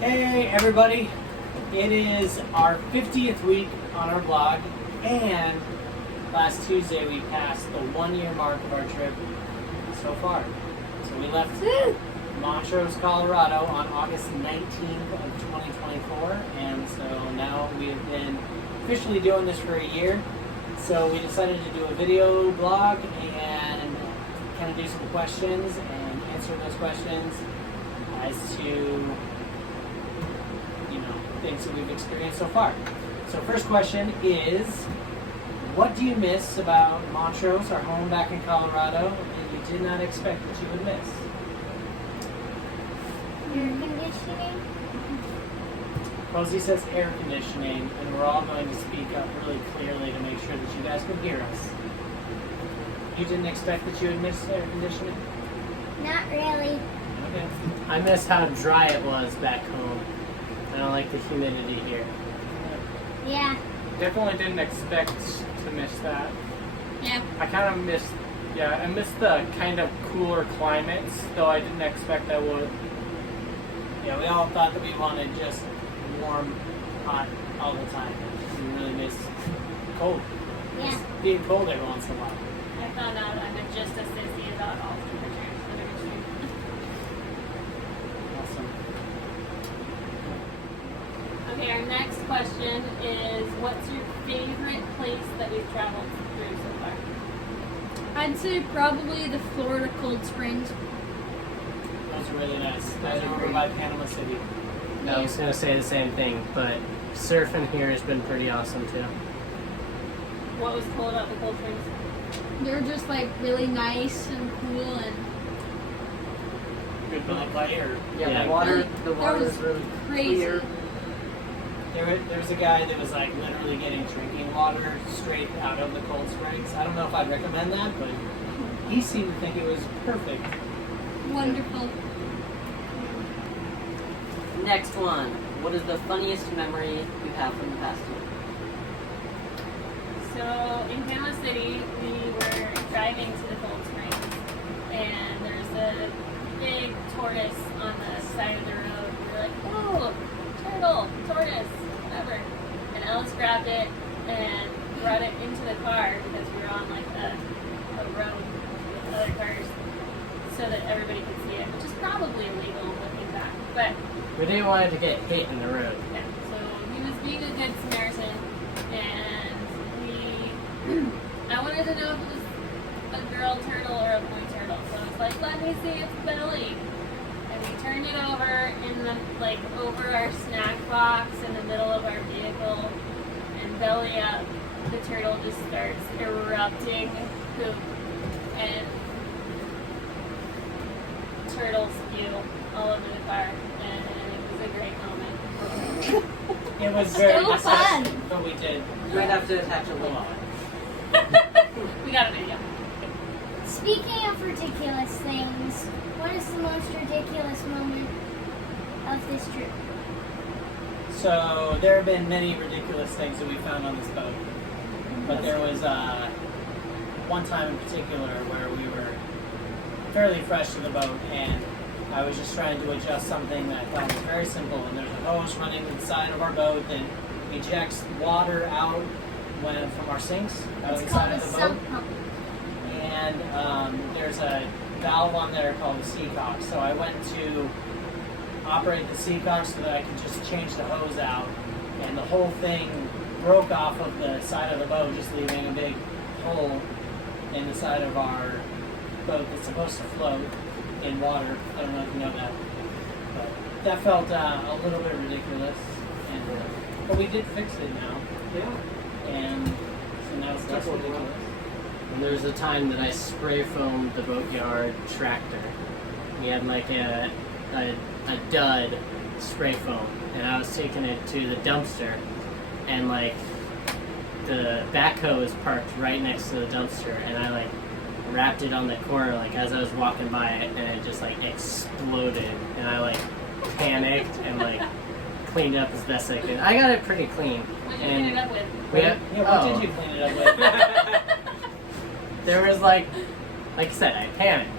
Hey everybody, it is our 50th week on our blog, and last Tuesday we passed the 1 year mark of our trip so far. So we left Montrose, Colorado on August 19th of 2024, and so now we have been officially doing this for a year. So we decided to do a video blog and kind of do some questions and answer those questions as to things that we've experienced so far. So first question is, what do you miss about Montrose, our home back in Colorado, that you did not expect that you would miss? Air conditioning. Rosie says air conditioning, and we're all going to speak up really clearly to make sure that you guys can hear us. You didn't expect that you would miss air conditioning? Not really. Okay. I miss how dry it was back home. I don't like the humidity here. Yeah. Definitely didn't expect to miss that. Yeah. I kind of missed, I missed the kind of cooler climates, though I didn't expect I would. Yeah, we all thought that we wanted just warm, hot all the time. We really miss cold. Yeah. Just being cold every once in a while. I found out I'm just as sissy about all temperatures that are extreme. Awesome. Okay, our next question is, what's your favorite place that we've traveled through so far? I'd say probably the Florida Cold Springs. Those are really nice. Those are over by Panama City. I was gonna say the same thing, but surfing here has been pretty awesome too. What was cool about the Cold Springs? They're just like really nice and cool, and Good really light or Yeah. The water was is really crazy. clear. there was a guy that was like literally getting drinking water straight out of the Cold Springs. I don't know if I'd recommend that, but he seemed to think it was perfect. Wonderful. Next one. What is the funniest memory you have from the past year? So, in Panama City, we were driving to the Cold Springs, and there's a big tortoise on the side of the road. We were like, ooh, turtle, tortoise, whatever. And Ellis grabbed it and brought it into the car because we were on like a road with other cars so that everybody could see it, which is probably illegal looking back. But We didn't want it to get hit in the road. yeah, so he was being a good Samaritan, and I wanted to know if it was a girl turtle or a boy turtle, so I was like, let me see its belly. And we turned it over in the, over our snack box in the middle of our vehicle, and belly up, the turtle just starts erupting poop, and turtle spew all over the car, and it was a great moment. It was very So fun. but we did. You might have to attach a link. We got a video. Speaking of ridiculous things, what is the most ridiculous moment of this trip? So there have been many ridiculous things that we found on this boat, but there was one time in particular where we were fairly fresh to the boat, and I was just trying to adjust something that I thought was very simple. And there's a hose running inside of our boat that ejects water out from our sinks out of It's the called side a of the boat. sump pump. And there's a valve on there called the Seacock. So I went to operate the Seacock so that I could just change the hose out, and the whole thing broke off of the side of the boat, just leaving a big hole in the side of our boat that's supposed to float in water. I don't know if you know that, but that felt a little bit ridiculous. And but we did fix it now, Yeah. and so now it's less ridiculous. And there was a time that I spray foamed the boatyard tractor. We had like a dud spray foam, and I was taking it to the dumpster, and like the backhoe was parked right next to the dumpster, and I like wrapped it on the corner like as I was walking by it, and it just like exploded, and I like panicked and like cleaned it up as best I could. I got it pretty clean. What did you clean it up with? What did you clean it up with? There was like I said, I panicked.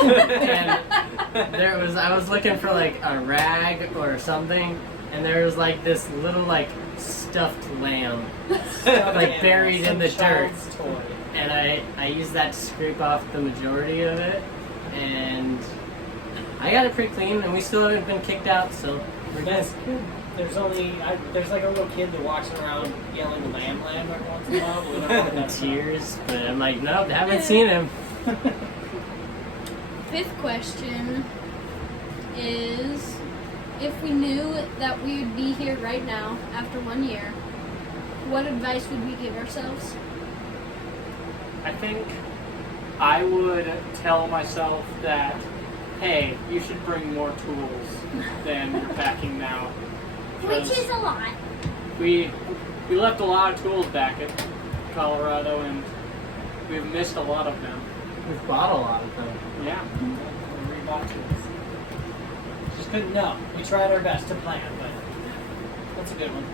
and I was looking for like a rag or something, and there was like this little like stuffed lamb, like buried in the dirt. Toy. And I used that to scrape off the majority of it, and I got it pretty clean, and we still haven't been kicked out, so we're good. That's good. There's like a little kid that walks around yelling "lamb, lamb" every once in a while. But we don't know what that's about. Tears, but I'm like, nope, haven't seen him. Fifth question is, if we knew that we would be here right now after 1 year, what advice would we give ourselves? I think I would tell myself that, hey, you should bring more tools than you're packing now. Which is a lot. We left a lot of tools back at Colorado, and we've missed a lot of them. We've bought a lot of them. Yeah. We rebought tools. Just couldn't know. We tried our best to plan, but that's a good one.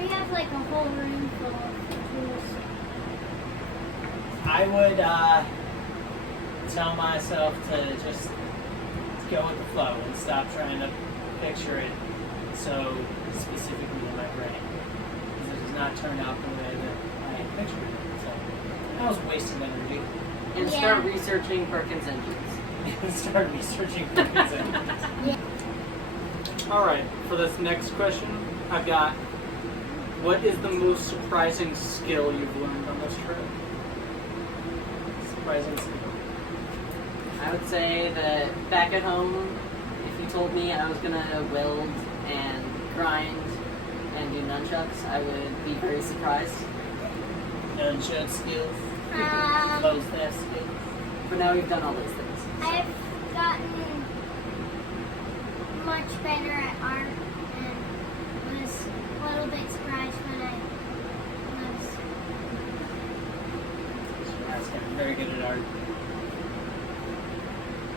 We have like a whole room full of tools. I would tell myself to just go with the flow and stop trying to picture it so specifically in my brain. Because it does not turn out the way that I pictured it. So that was a waste of energy. And Yeah. start researching Perkins engines. And start researching for consent. All right, for this next question, I've got, what is the most surprising skill you've learned on this trip? Surprising skill. I would say that back at home, if you told me I was gonna weld and grind and do nunchucks, I would be very surprised. Nunchuck skills. Um, Close that skills. But now we've done all those things. I've gotten much better at art and was a little bit surprised when I was. I was getting very good at art.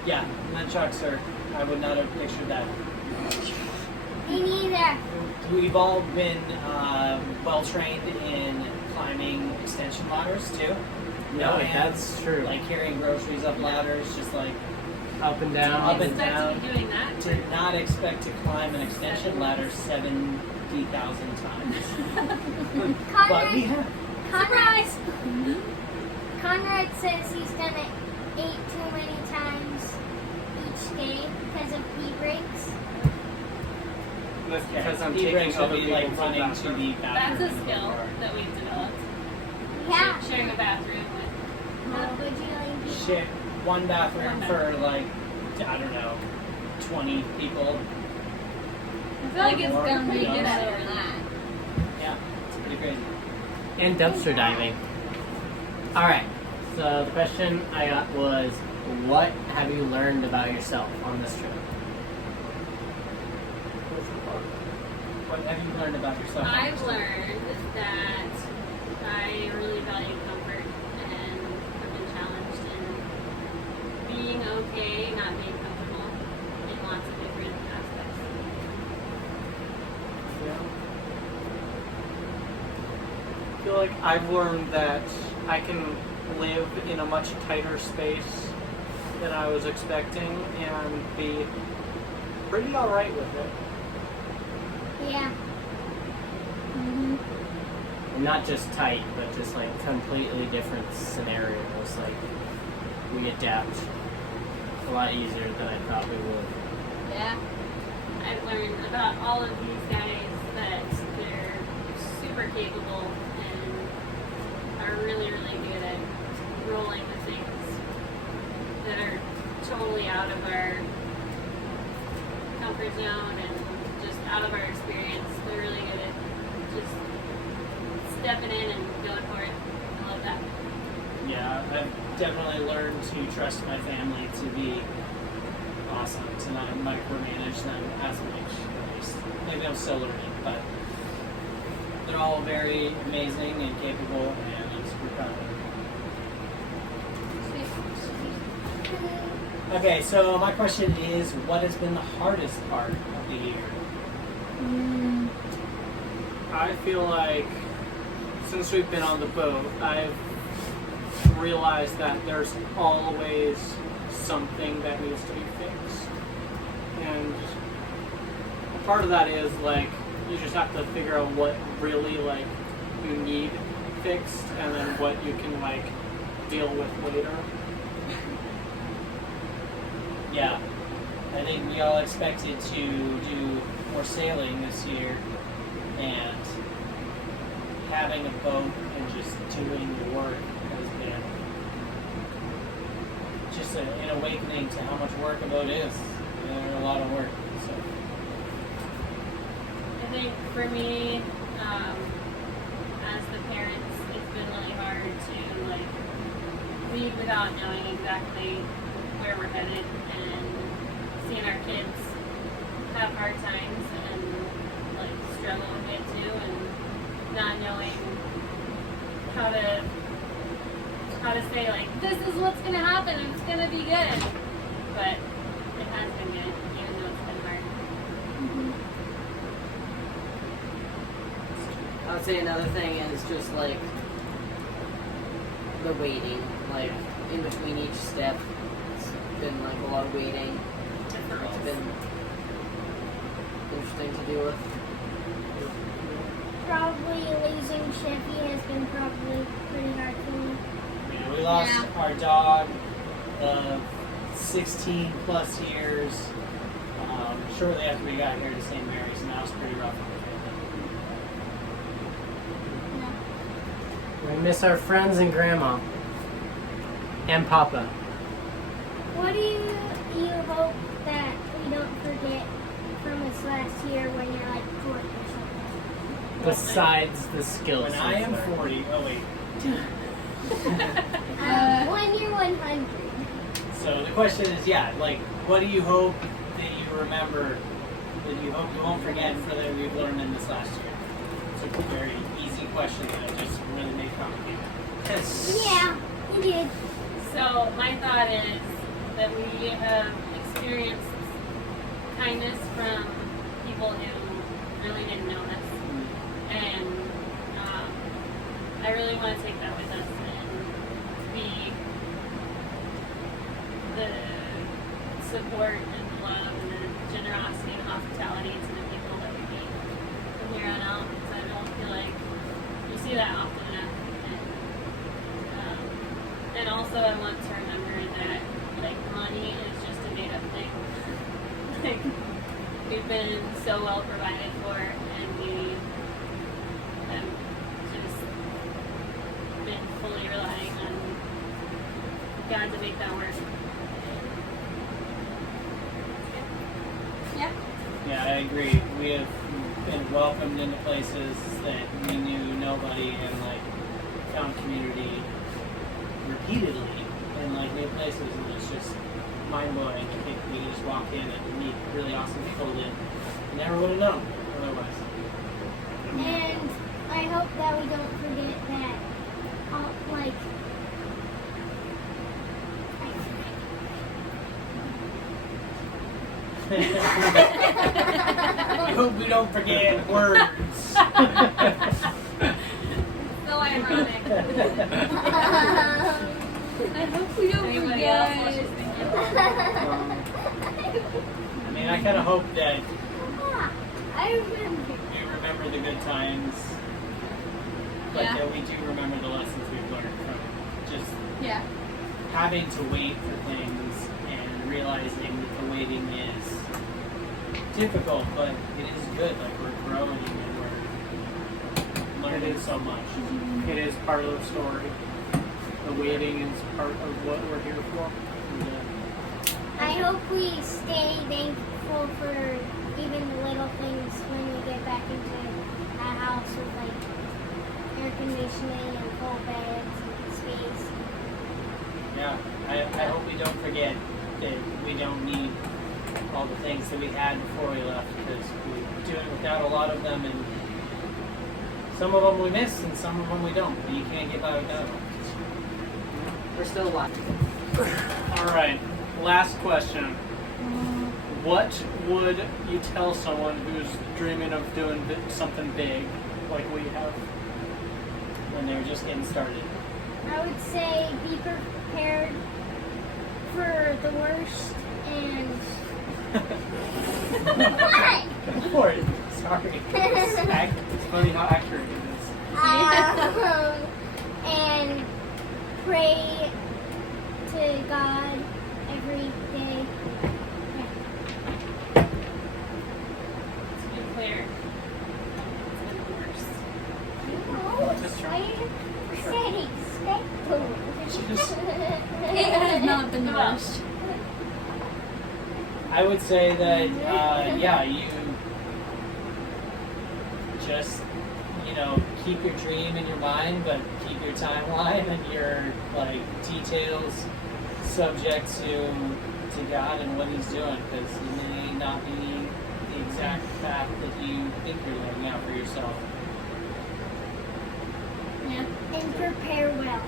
Yeah, nunchucks are. I would not have pictured that. Me neither. We've all been well trained in climbing extension ladders too. No, hands, that's true. Like carrying groceries up ladders, just like Up and down. Up and Expect down. to be doing that. did not expect to climb an extension ladder 70,000 times. But we have. Conrad says he's done it 8 too many times each day because of pee breaks. That's Okay. because I'm E-breaks taking would other be like people's running to bathroom. the That's bathroom. a skill that we've developed. Yeah. Sharing a bathroom with. No, would you like Shit, one bathroom One for like, I don't know, 20 people. I feel like it's Or gonna be we don't. better than that. Yeah, it's pretty crazy. And dumpster diving. Alright, so the question I got was, what have you learned about yourself on this trip? What have you learned about yourself? I've learned that I really value comfort and have been challenged in being okay, not being comfortable in lots of different aspects. Yeah. I feel like I've learned that I can live in a much tighter space than I was expecting and be pretty alright with it. Yeah. And not just tight, but just like completely different scenarios. Like, we adapt a lot easier than I thought we would. Yeah. I've learned about all of these guys that they're super capable and are really, really good at rolling with things that are totally out of our comfort zone and just out of our experience. They're really good at just stepping in and going for it. I love that. Yeah, I've definitely learned to trust my family to be awesome, to not micromanage them as much, at least. Maybe I'm still learning, but they're all very amazing and capable, and I'm super proud of them. Okay, so my question is, what has been the hardest part of the year? I feel like since we've been on the boat, I've realized that there's always something that needs to be fixed. And a part of that is like you just have to figure out what really like you need fixed and then what you can like deal with later. Yeah. I think we all expected to do more sailing this year, and having a boat and just doing the work has been just an awakening to how much work a boat is. They're a lot of work. So. I think for me, as the parents, it's been really hard to like leave without knowing exactly where we're headed, and seeing our kids have hard times and like struggle with it too, and not knowing how to say like this is what's gonna happen and it's gonna be good, but it has been good even though it's been hard. I would say another thing is just like the waiting, like in between each step. It's been like a lot of waiting. It's been interesting to deal with. Probably losing Chevy has been probably pretty hard for me. Yeah, we lost our dog of 16 plus years shortly after we got here to St. Mary's, and that was pretty rough on the family. We miss our friends and grandma. And Papa. What do you hope that we don't forget from this last year when you're like 40 or something? Besides the skills. When I am we've learned. 40, oh wait. 1 year 100. So the question is, yeah, like, what do you hope that you remember, that you hope you won't forget for that we've learned in this last year? It's a very easy question that I just really made complicated. Yeah, you did. So my thought is that we have experienced kindness from people who really didn't know us, and I really want to take that with us and be the support and the love and the generosity and hospitality to the people that we meet from here on out, because I don't feel like you see that often enough. And also I want to remember that like money is just a made up thing. Like we've been so well provided for, and we have just been fully relying on God to make that work. Yeah. Yeah, I agree. We have been welcomed into places that we knew nobody, and like found community repeatedly in like new places, and it's just mind blowing. I think we can just walk in and meet really awesome people that you never would have known otherwise. And I hope that we don't forget that, like, I hope we don't forget words. So ironic. I hope we don't Anybody else forget. was just thinking. I mean, I kind of hope that I remember. we remember the good times, but Yeah. that we do remember the lessons we've learned from just Yeah. having to wait for things and realizing that the waiting is difficult, but it is good. Like, we're growing and we're learning so much. It is part of the story. The waiting is part of what we're here for. I hope we stay thankful for even the little things when we get back into a house with like air conditioning and full beds and space. Yeah, I hope we don't forget that we don't need all the things that we had before we left, because we're doing without a lot of them, and some of them we miss and some of them we don't, but you can't get by without them. We're still alive. All right. Last question. What would you tell someone who's dreaming of doing something big like we have? When they were just getting started. I would say be prepared for the worst and what? Go for it. Sorry. It's funny how accurate it is. And pray to God every day. To be clear, it's been worse. No, Just say It has not been the worst. I would say that, yeah, you just, keep your dream in your mind, but keep your timeline and your, details subject to God and what He's doing, because it may not be the exact path that you think you're laying out for yourself. Yeah. and prepare well.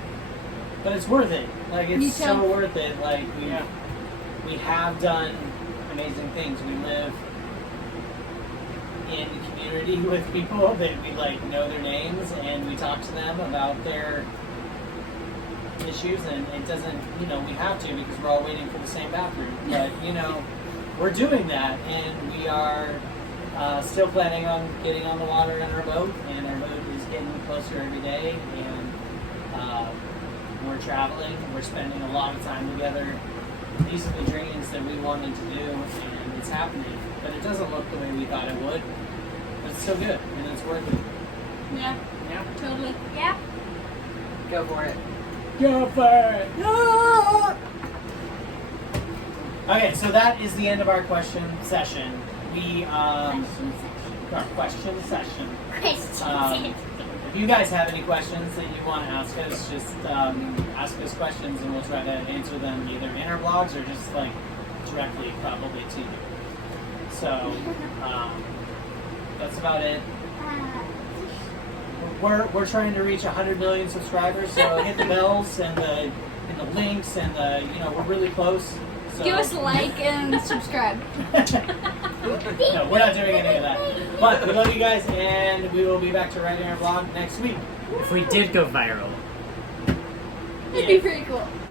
But it's worth it. Me It's too. so worth it. Yeah. We have done amazing things. We live in community with people that we know their names, and we talk to them about their issues, and it doesn't, we have to because we're all waiting for the same bathroom. But, we're doing that, and we are still planning on getting on the water in our boat, and our boat is getting closer every day, and we're traveling, we're spending a lot of time together. These are the dreams that we wanted to do, and it's happening. But it doesn't look the way we thought it would. But it's still good, and it's worth it. Yeah, Yeah. totally. Yep. Go for it. Go for it! No! Okay, so that is the end of our question session. We, our question session. Questions. If you guys have any questions that you want to ask us, just ask us questions and we'll try to answer them either in our blogs or just directly probably to you. So that's about it. We're trying to reach 100 million subscribers, so hit the bells and the links and we're really close. So. Give us a like and subscribe. No, we're not doing any of that. But we love you guys, and we will be back to writing our blog next week. If we did go viral. That'd be pretty cool.